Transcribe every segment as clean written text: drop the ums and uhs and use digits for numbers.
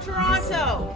Toronto.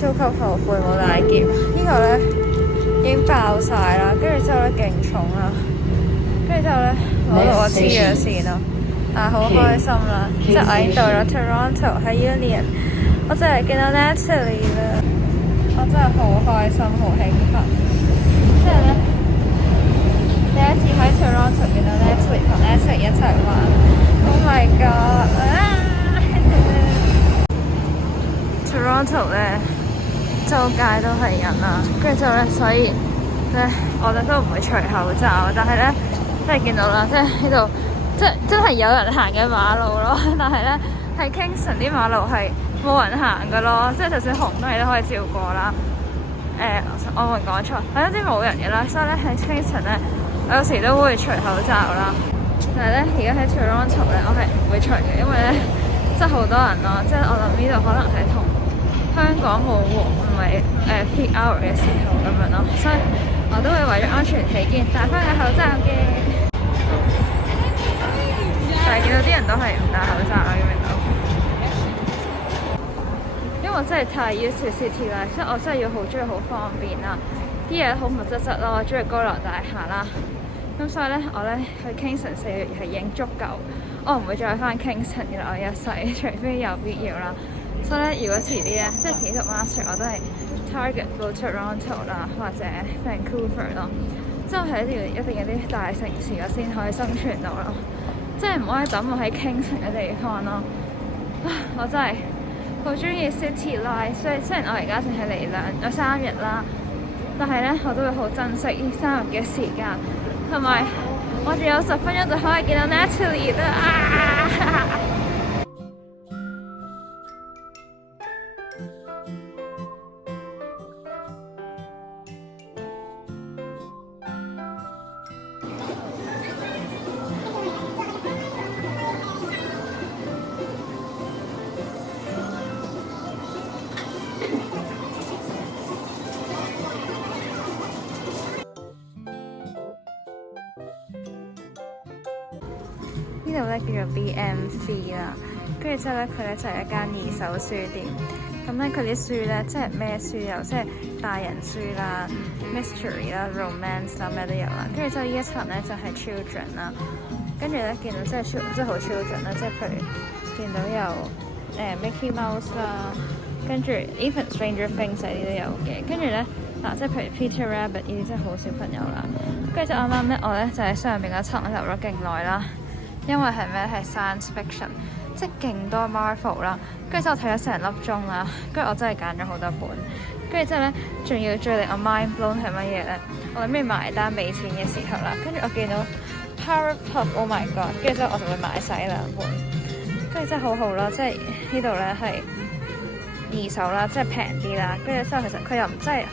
超級後悔冇帶劍，呢個咧已經爆晒啦，跟住之後咧勁重啦，跟住之後咧攞到我黐咗線咯，但係好開心啦！即係我已經到咗 Toronto 喺 Union， 我真係見到 Natalie 啦，我真係好開心，好興奮！即係咧第一次喺 Toronto 見到 Natalie 同 Natalie 一齊玩 ，Oh my god！ Toronto 咧〜周街都係人啦，跟住之後咧，所以咧我哋都唔會除口罩，但係咧即係見到啦，即係呢度即係真係有人行嘅馬路咯，但係咧喺 Kingston 啲馬路係冇人行嘅咯，即係就算紅燈你都可以照過啦。我冇講錯，係一啲冇人嘅啦，所以咧喺 Kingston 咧，我有時都會除口罩啦。但係咧而家喺 Toronto 咧，我係唔會除嘅，因為咧真係好多人咯，即係我諗呢度可能係同香港冇唔係peak hour 嘅時候咁樣咯，所以我都會為咗安全起見戴翻個口罩嘅。但係見到啲人都係唔戴口罩啦，咁樣都。因為我真係太 used to city 啦，所以我真係要好中意好方便啦，啲嘢好密質質咯，我中意高樓大廈啦。咁所以咧，我咧去 Kingston 4個月係已經足夠，我唔會再翻 Kingston 嘅啦，我一世，除非有必要啦。所以咧，如果遲啲咧，即係遲啲讀 master， 我都係 target 到 Toronto 啦，或者 Vancouver 咯。即係喺一定有啲大城市我先可以生存到咯。即係唔可以等我喺 Kingston 嘅地方咯。我真係好中意 city life， 所以雖然我而家淨係嚟3日啦，但係咧我都會好珍惜呢3日嘅時間，同埋我仲有10分鐘就可以見到 Natalie 啦。呢度咧叫做 BMC 啦，跟住之後咧佢咧就係一間二手書店，咁咧佢啲書咧即係咩書有，即係大人書啦、mystery 啦、romance 啦咩都有啦，跟住之後呢一層咧就係 children 啦，跟住咧見到即係好 children 啦，即係譬如見到有Mickey Mouse 啦，跟住 even Stranger Things 呢啲都有嘅，跟住咧嗱即係譬如 Peter Rabbit 呢啲真係好小朋友啦，跟住就啱啱咧我咧就喺上面嗰層留咗勁耐啦。因為係咩？係 science fiction， 即係勁多 Marvel 啦。跟住之後我睇咗成粒鐘啦，跟住我真係揀咗好多本。跟住之後咧，仲要最令我 mind blown 係乜嘢咧？我諗住埋單俾錢嘅時候啦，跟住我見到 Powerpuff，Oh my god！ 跟住之後我就會買晒2本。跟住真係好好啦，即係呢度咧係二手啦，即係平啲啦。跟住之後其實佢又唔真係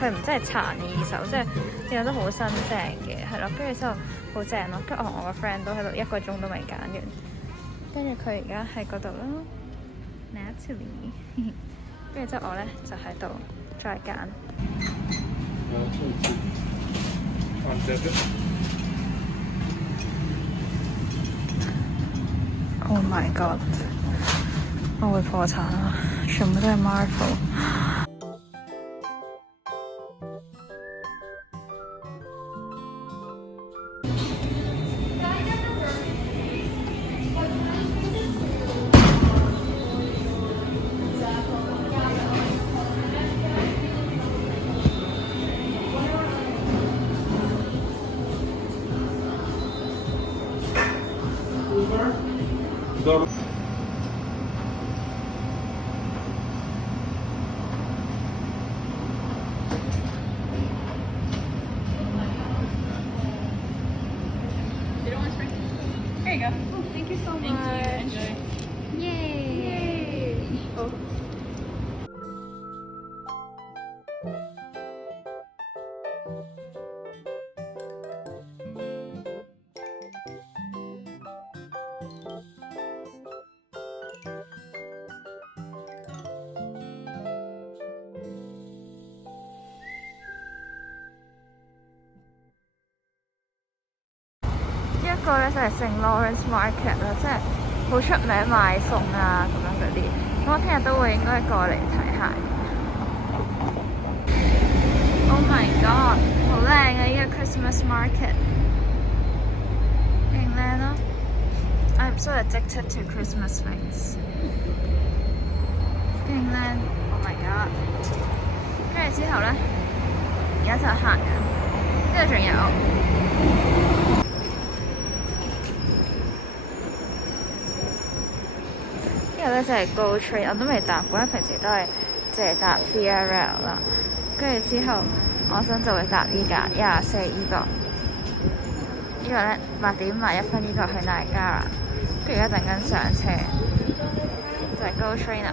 殘二手，即係見到都好新淨嘅，係咯。跟住之後。好正咯，跟住我個 friend 都喺度1個鐘都未揀完，跟住佢而家喺嗰度啦 ，Natalie， 跟住之後我咧就喺度再揀。Oh my god！ 我會破產啊！全部都係 Marvel。Here you go. Oh, thank you so much. Thank you. Enjoy. Yay! Oh. 呢一個咧就係聖 Lawrence Market 啦，即係好出名賣餸啊咁樣嗰啲。咁我聽日都會應該過嚟睇下。Oh my god！ 好靚啊！呢個 Christmas Market 勁靚咯。I'm so addicted to Christmas things。勁靚 ！Oh my god！ 跟住之後咧，而家就行緊，呢度仲有。呢個咧就係 Go Train， 我都未搭過，因為平時都係淨係搭 Via Rail 啦。跟住之後，我想就會搭呢架24呢個。呢個咧8點51分呢個去Niagara，跟住而家陣間上車，就係 Go Train 啦。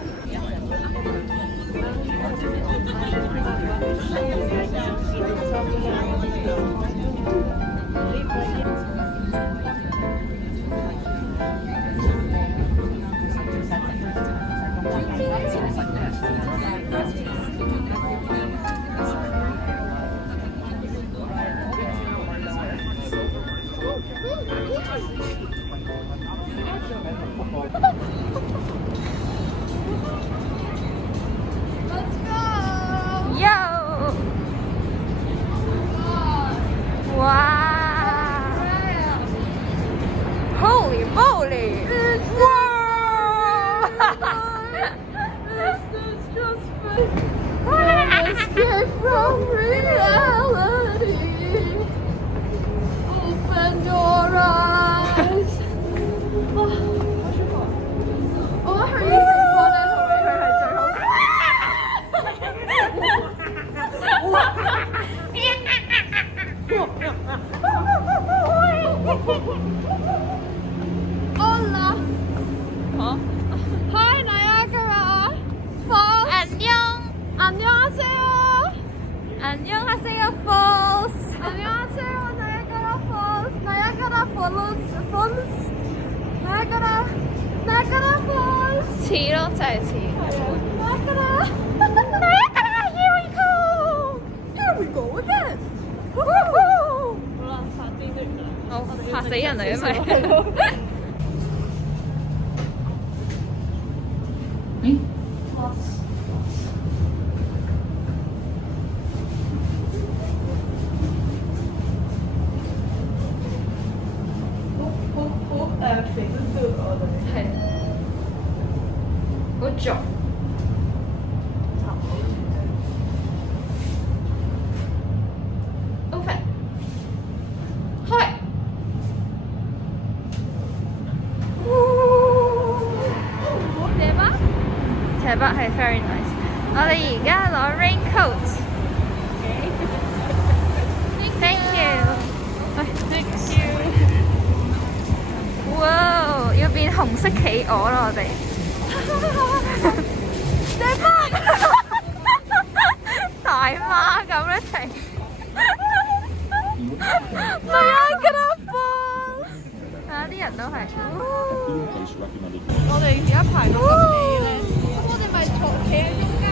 Holy moly! Wow! This is just escape from reality. Open your eyes. 好舒服。我覺得去呢個地方咧，同你去係最好。Hola. Huh? Hi Niagara Falls. 안녕하세요. 안녕하세요 Falls. 안녕하세요 Niagara Falls. Niagara Falls. Niagara Falls. 似咯，真係似。Niagara. Here we go. Here we go again. 好啦，發癲都唔得。好，嚇死人嚟，因為。肥嘟嘟我哋。係。好重。Open。開。斜北？斜北係 very nice。我哋而家攞 raincoat。Thank you。Thank you。哇！要變紅色企鵝啦，我哋。斜北。大媽咁一齊。Niagara Falls。啊！啲人都係。我哋而家排到咁幾咧，我哋咪坐企喺中間。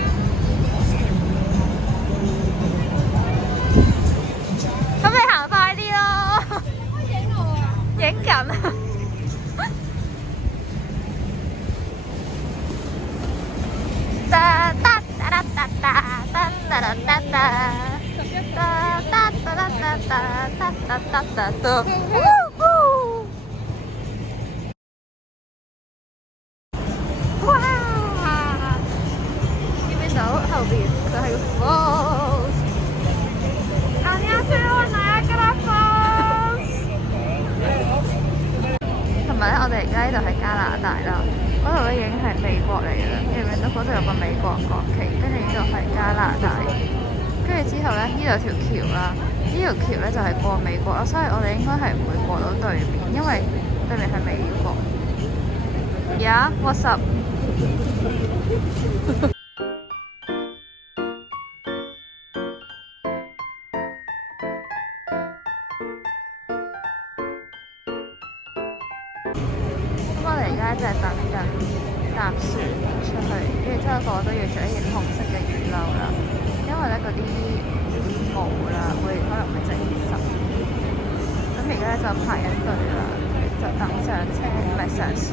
咁你行快啲咯。影我啊！影緊。哇！見唔見到後邊就係個 falls。Niagara Falls。同埋咧，我哋而家呢度係加拿大啦，嗰度咧已經係美國嚟嘅啦。你見唔見到嗰度有個美國國旗？跟住呢度係加拿大，跟住之後咧呢度條橋啦，呢條橋咧就係過美國啦，所以我哋應該係唔會過到對面，因為對面係美國。Yeah，what's up？我哋而家就係等緊搭船出去，跟住之後個個都要着一件紅色嘅雨褸啦，因為咧嗰啲毛啦可能會整濕。咁而家咧就排緊隊啦，就等上車，唔係上船。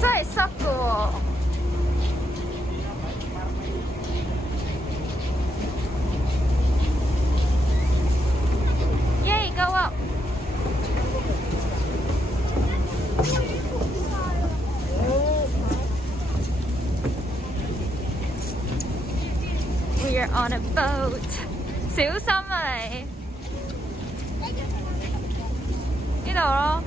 真係濕㗎喎！Go up. We are on a boat. 小心啊你！呢度咯。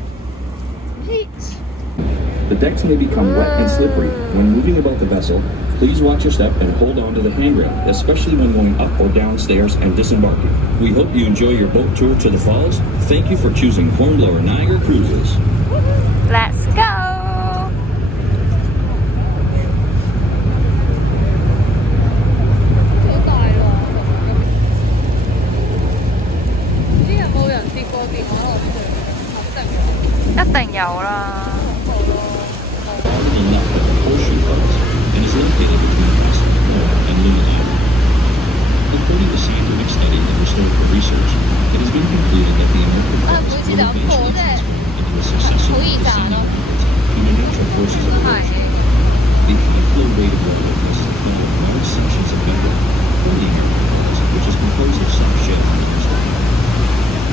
The decks may become wet and slippery. When moving about the vessel, please watch your step and hold on to the handrail, especially when going up or downstairs and disembarking. We hope you enjoy your boat tour to the falls. Thank you for choosing Hornblower Niagara Cruises. Let's go! 好大喎！呢有冇人跌過電話落去？一定有啦。Horseshoe Falls and is located between Pasadena and Luna Island. According to scientific study and historical research, it has been concluded that the American Falls will eventually transform into a succession of descending mountains due to natural forces of erosion. The high flow rate of water has supplied large sections of bedrock for the American Falls, which is composed of soft shale and limestone.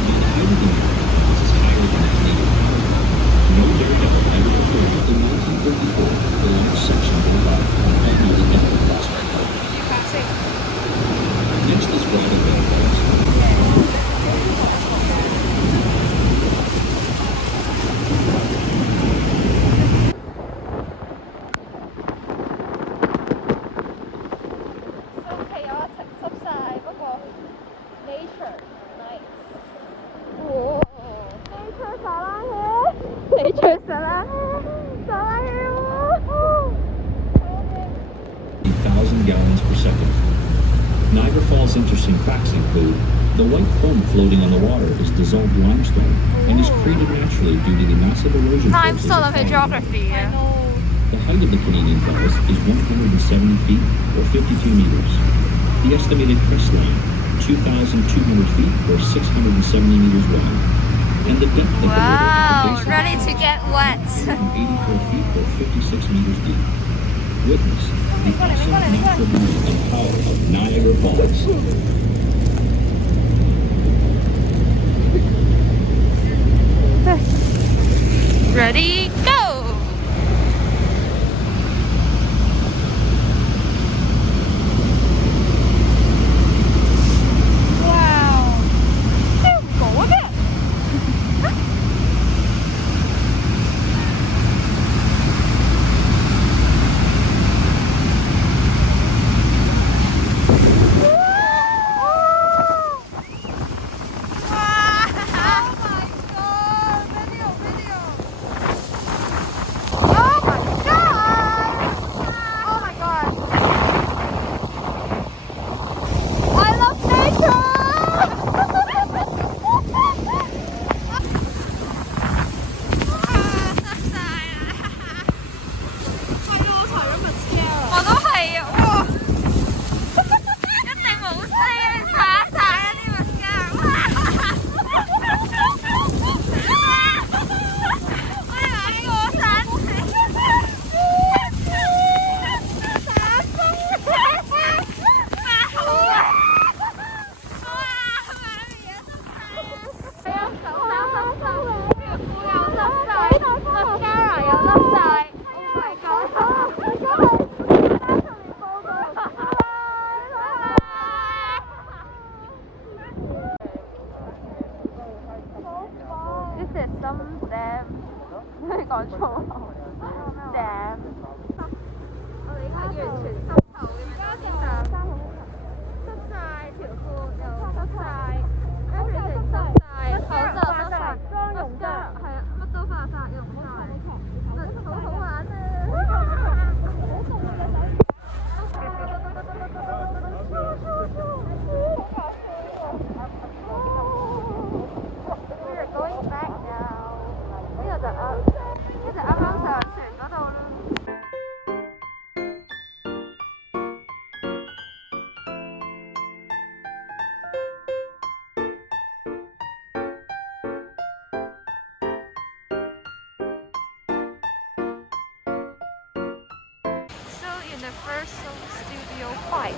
While the height of the American Falls is higher than the Canadian Power Line, no daredevil ever occurred in 1954, the last section of the line on the Edward Prospect Road. Next is Bridal Veil Falls. Gallons per second. Niagara Falls' interesting facts include the white foam floating on the water is dissolved limestone and is created naturally due to the massive erosion I'm forces still of looking at falling geography. The height of the Canadian Falls is 170 feet or 52 meters. The estimated crest line, 2,200 feet or 670 meters wide. And the depth of the river at the base Ready to get wet. 84 feet or 56 meters deep. Witness the awesome natural beauty and power of Niagara Falls. Ready, go! Wow! Go again! is some dam， 你講粗口 dam。我哋依家完全濕透嘅咩？濕晒條褲又濕晒，everything濕晒，口罩濕晒，妝容係啊，乜都化晒，用晒，好好玩啊！好凍啊！Going back now， 呢個就啱啱上船嗰度啦。So in the first studio fight.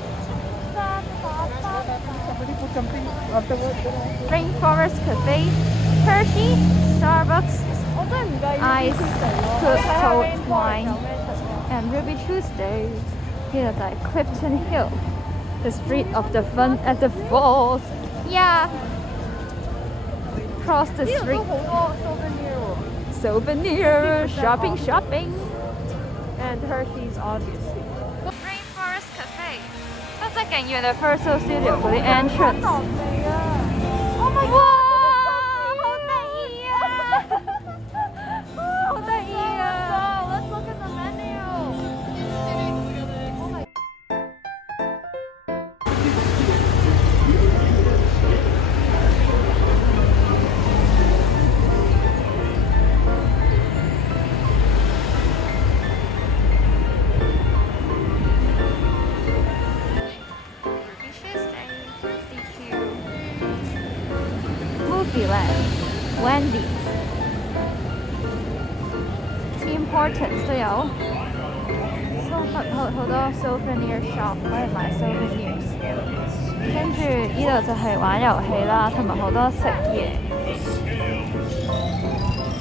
Rainforest Cafe, Hershey, Starbucks, Ice, Cold Wine, and Ruby Tuesday. Here is like Clifton Hill, the street of the fun at the falls. Yeah. Cross the street. Souvenir, shopping. And Hershey's obviously. Rainforest Cafe. That's like a Universal Studio for the entrance. Oh my god! 好得意啊！好得意啊 ！Let's look at the menu. Oh my. Movieland, Wendy's, Tim Hortons 都有，好多 souvenir shop 可以買 souvenirs。跟住呢度就係玩遊戲啦，同埋好多食嘢。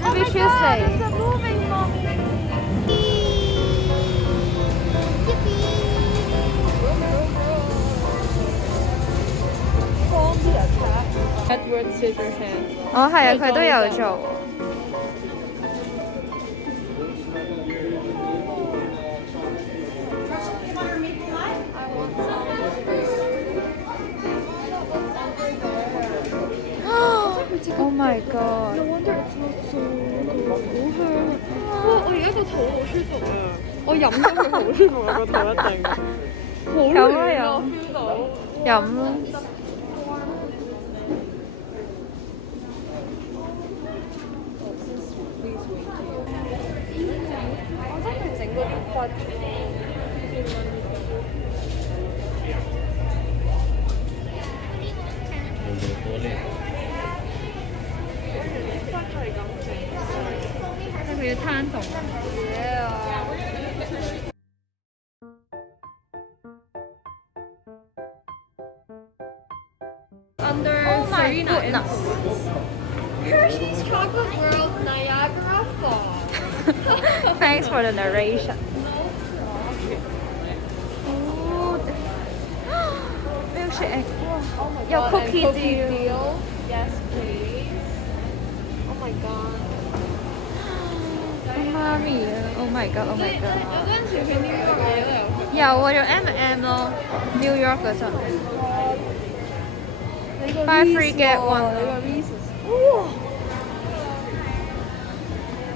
Ruby Tuesday。Edward Scissorhands。哦，係啊，佢都有做。Oh my god！ No wonder it smells so good， 好香。哇！我而家個肚好舒服啊！我飲咗佢好舒服啊，個肚一定。好暖啊！我 feel 到。飲啦。我真係整嗰啲骨。佢要攤凍。Under Serena influence. Hershey's Chocolate World Niagara Falls. Thanks for the narration. Milkshake. Oh my god. 有 cookie deal. deal. Yes, please. Oh my god. 媽咪啊 ！Oh my god！Oh my 有 god！陣時去 New York 嘅都有。有啊，用 M&M 咯，New York 嗰陣。你個 Buy free get one 你個 Reese's。哇！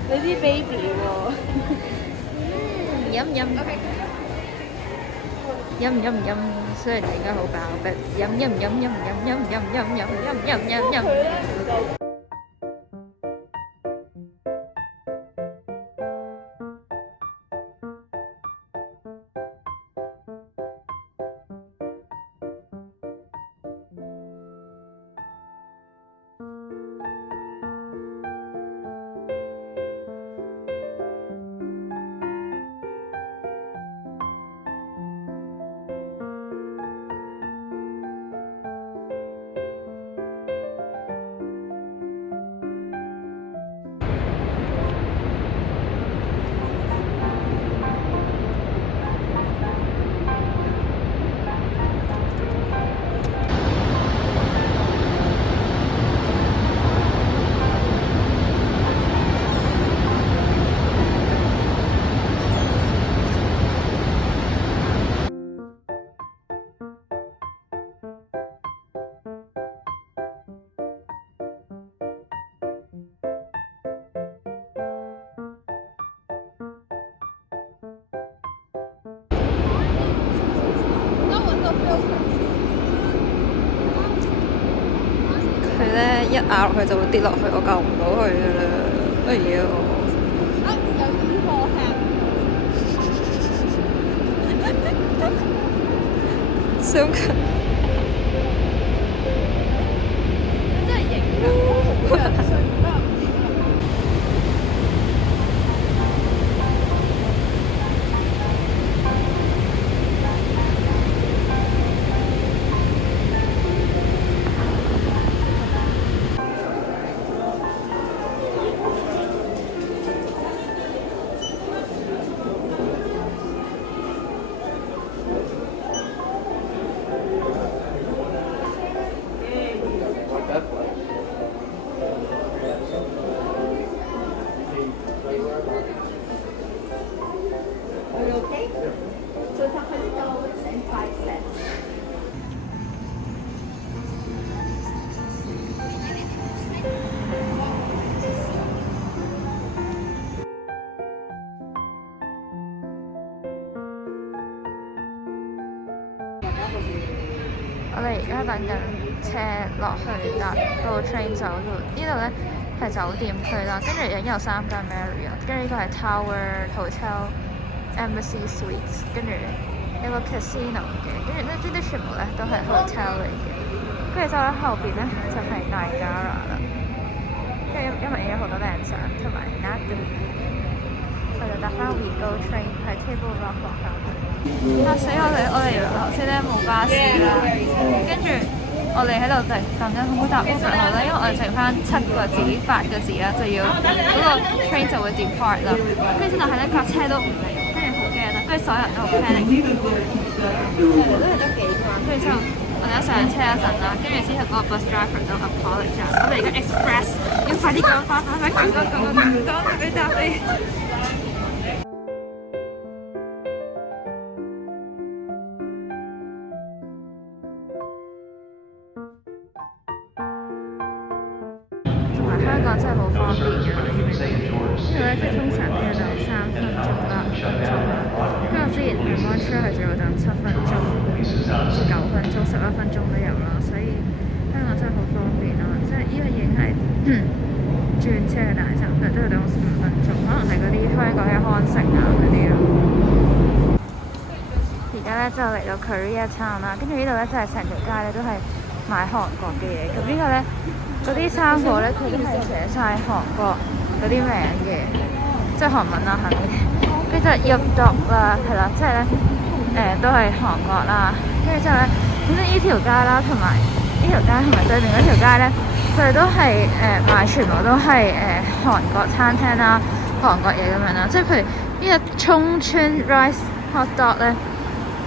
你啲 baby 喎。飲飲。飲，雖然而家好飽，但飲。咬落去就會跌落去，我救唔到佢㗎啦。哎呀！啊，有醫科係。想佢。真係型㗎，好人性得。我哋而家等緊車落去搭個 train 走咗。呢度咧係酒店區啦，跟住已經有3間 Marriott，跟住呢個係 Tower Hotel、Embassy Suites， 跟住有個 casino 嘅，跟住呢啲全部咧都係 hotel 嚟嘅。跟住就喺後邊咧就係 Niagara 啦。跟住因為影咗好多靚相，同埋 Nadu， 我就搭翻 WeGo Train 喺 Table Rock 落翻去。嚇死我哋！我哋頭先咧冇巴士啦，跟住我哋喺度等緊好唔好搭 Uber 好啦，因為我哋剩翻7個字、8個字啦，就要嗰個 train 就會 depart 啦。跟住但係咧架車都唔嚟，跟住好驚啦，跟住所有人都好 panic。跟住之後我哋一上車一陣啦，跟住之後嗰個 bus driver 都 apologize。我哋而家 express 要快啲趕翻返去，趕俾搭飛。香港真係好方便嘅，因為咧即係通常都要等3分鐘啦，5分鐘啦。跟住我之前去 Montreal 係仲要等7分鐘、9分鐘、11分鐘都有啦，所以香港真係好方便啦。即係呢個已經係轉車嘅大站，但都要等15分鐘，可能係嗰啲香港嘅康城啊嗰啲咯。而家咧就嚟到 Koreatown 啦，跟住呢度咧真係成條街咧都係買韓國嘅嘢。咁呢個咧〜嗰啲生果咧，佢都係寫晒韓國嗰啲名嘅，即係韓文啦，肯定。跟住就Yupdok啦，係啦，即係咧都係韓國啦。跟住之後咧，咁呢條街啦，同埋呢條街同埋對面嗰條街咧，佢哋都係賣全部都係韓國餐廳啦、韓國嘢咁樣啦。即係譬如呢個葱川 rice hot dog 咧，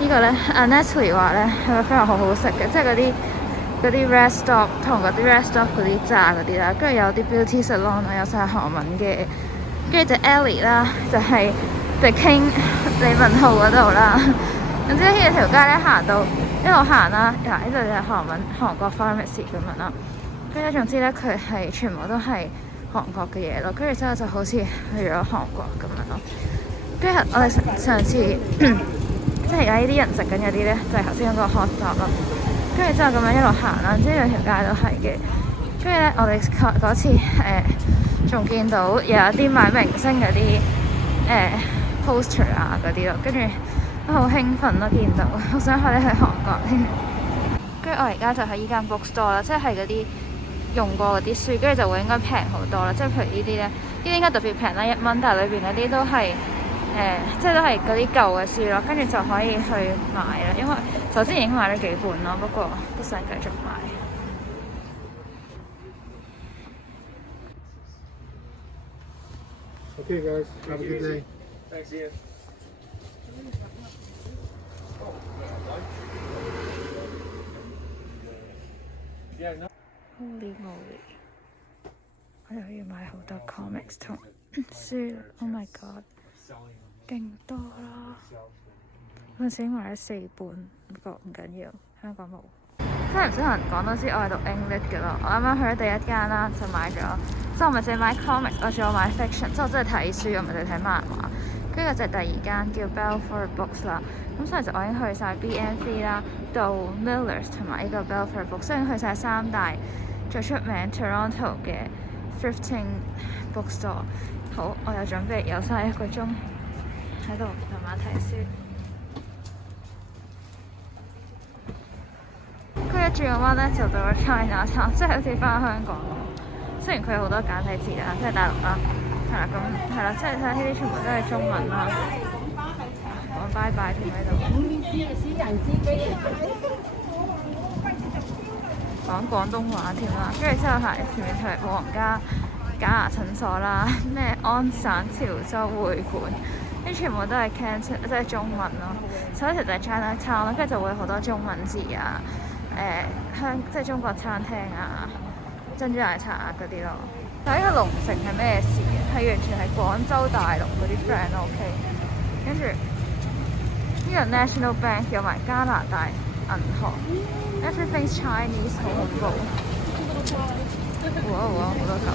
呢個咧Natalie 話咧係非常好食嘅，即係嗰啲 rest stop 同嗰啲 rest stop 嗰啲炸嗰啲啦，跟住有啲 beauty salon 啦，有晒韓文嘅，跟住就 alley 啦，就係 The King 李文浩嗰度啦。咁之後呢條街咧行到一路行啦，嗱呢度就係韓國 pharmacy 咁樣啦。跟住總之咧，佢係全部都係韓國嘅嘢咯。跟住之後就好似去咗韓國咁樣咯。跟住我哋上次即係而家呢啲人食緊嗰啲咧，就係頭先嗰個 hot dog 咯。跟住之後咁樣一路行啦，即係兩條街都係嘅。跟住咧，我哋嗰次仲見到有一啲買明星嗰啲poster 啊嗰啲咯，跟住都好興奮咯，見到好想快啲去韓國添。跟住我而家就喺依間 bookstore 啦，即係嗰啲用過嗰啲書，跟住就會應該平好多啦。即係譬如呢啲咧，呢啲應該特別平啦，1蚊，但係裏邊嗰啲都係即係都係嗰啲舊嘅書咯，跟住就可以去買啦。因為首先已經買咗幾本咯，不過都想繼續買。Okay, guys. Have a good day. Thanks, Ian. Yeah, no. Holy moly！ 我又要買好多 comics 同書 ，Oh my god， 勁多啦！嗰陣時已經買咗4本，不過唔緊要，香港冇。真係唔少人講都知我係讀 English 嘅咯。我啱啱去咗第一間啦，就買咗。即係我唔係淨係買 comics， 我仲有買 fiction， 即係我真係睇書，我唔係淨係睇漫畫。跟住就係第2間叫 Belfort Books 啦。咁所以就我已經去晒 BNC 啦，到 Millers 同埋呢個 Belfort Books，雖然去晒3大最出名 Toronto 嘅 Thrifting Bookstore。好，我又準備有晒1個鐘喺度慢慢睇書。跟住轉個彎咧就到咗 China Town，即係好似翻香港。雖然佢有好多簡體字啦，即係大陸啦，係啦，咁係啦，即係睇下呢啲全部都係中文啦。講拜拜添喺度。講廣東話添啦，跟住之後係前面係皇家假牙診所啦，咩安省潮州會館，呢全部都係 Canton， 即係中文咯。首一條就係 China Town 啦，跟住就會好多中文字啊，即係中國餐廳啊、珍珠奶茶啊嗰啲咯。但係呢個龍城係咩事嘅？係完全係廣州大陸嗰啲 friend OK。跟住呢個 National Bank 有埋加拿大銀行 ，Everything's Chinese， 好恐怖。哇，好多狗。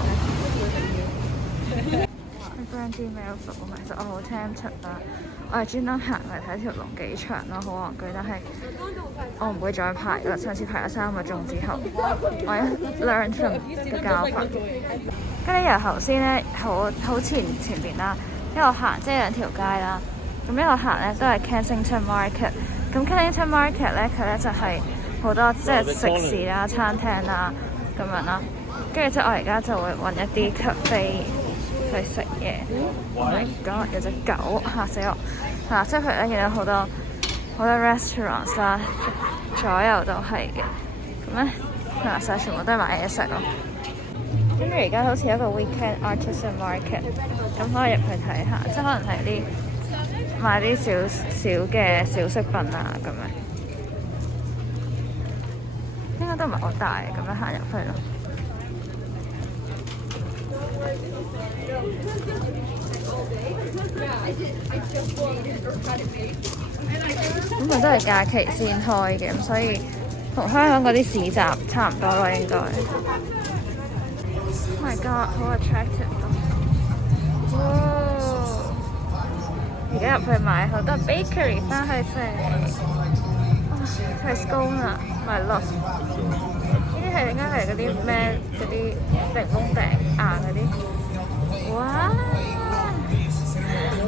Brandy Melville， 其實我好 tempted 啦，我係專登行嚟睇條龍幾長咯，好戇居，但係我唔會再排啦。上次排咗3個鐘之後，我一 learn from 嘅教訓。跟住由頭先咧，好前邊啦，一路行即係2條街啦。咁一路行咧都係 Kensington Market。咁 Kensington Market 咧，佢咧就係好多即係食肆啦、餐廳啦咁樣啦。跟住之後我而家就會揾一啲 cafe 去食嘢。Oh my god！ 有隻狗嚇死我！係啦，即係佢咧見到好多 restaurants 啦，左右都係嘅。咁咧嗱，實全部都係買嘢食咯。跟住而家好似一個 weekend artisan market， 咁可以入去睇下，即係可能係啲買啲少嘅小飾品啊咁樣。應該都唔係好大，咁樣行入去咯。咁佢都係假期先開嘅，咁所以同香港嗰啲市集差唔多咯，應該。Oh my god， 好 attractive 咯！而家入去買好多 bakery 翻去食。係 scone 啊，咪咯。呢啲係應該係嗰啲咩嗰啲檸檬餅硬嗰啲。哇！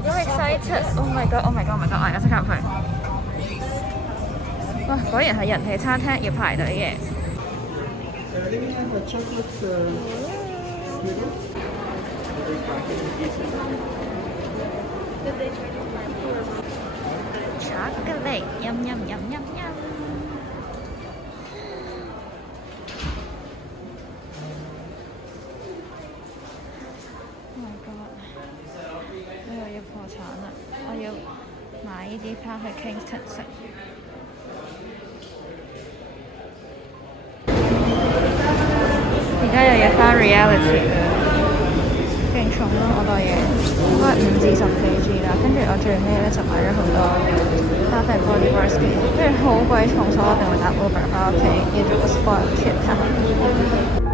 好 excited！Oh my god！Oh my god！Oh my god！我而家即刻入去。哇！果然係人氣餐廳，要排隊嘅。巧克力，飲飲飲飲飲。Oh my god！ 我又要破產啦！我要買呢啲翻去 Kingston 食。而家又要翻 reality， 勁重咯！我袋嘢應該5至10 kg 啦，跟住我最尾咧就買咗好多Bath and Body Works 嘅，跟住好鬼重，所以我一定會搭 Uber 翻屋企，要做個 spoil kit 嚇。